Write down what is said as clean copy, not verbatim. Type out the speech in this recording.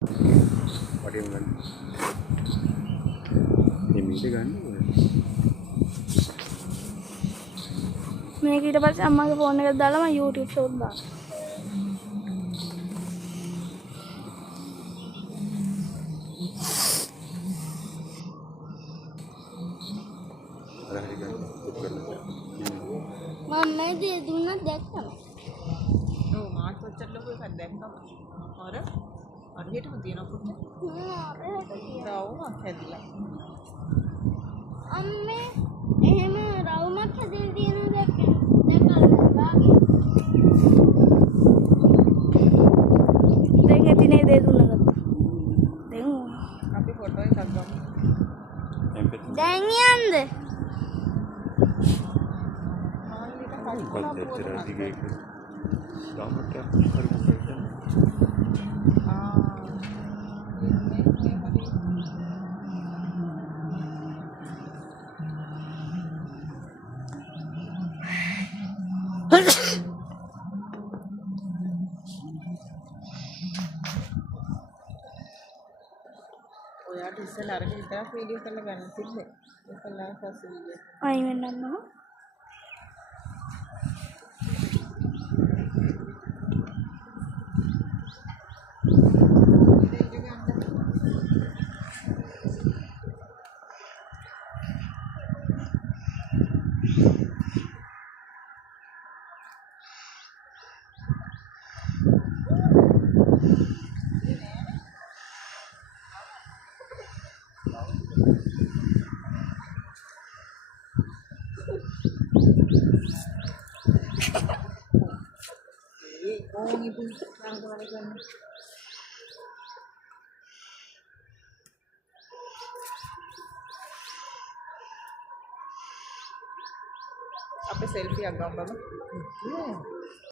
වඩියම ගන්න. මේ මීට ගන්න ඕනේ. මේක ඊට පස්සේ අම්මාගේ ෆෝන් එකට දාලා මම YouTube ෂෝට් දානවා. අර හරි ගන්න. දුක් කරලා. මම මේ දේ දුන්නා දැක්කම. ඔව් මාත් ඔච්චර ලොකු එකක් දැක්කම. හරියටම තියෙන පුතේ. රවුමක් හැදිලා. අම්මේ එහෙම රවුමක් හැදෙන්න තියෙනවා දැක්කා බාගේ. දැන් ඇතිනේ දේ දුන්නා. දැන් අපි ෆොටෝ එකක් ගමු. දැන් යන්නේ. කොච්චර දිගේ ගාමට හරි මොකක්ද? ඔයාට ඉස්සෙල්ලා අරගෙන විතරක් වීඩියෝ කරලා ගන්න තිබ්බේ. ඒකලා පස්සේ වීඩියෝ. අයින් වෙන්නම්ම. ඕන් ඉතින් සංගාර ගන්න. අපේ සෙල්ෆි එකක් ගමු බබා.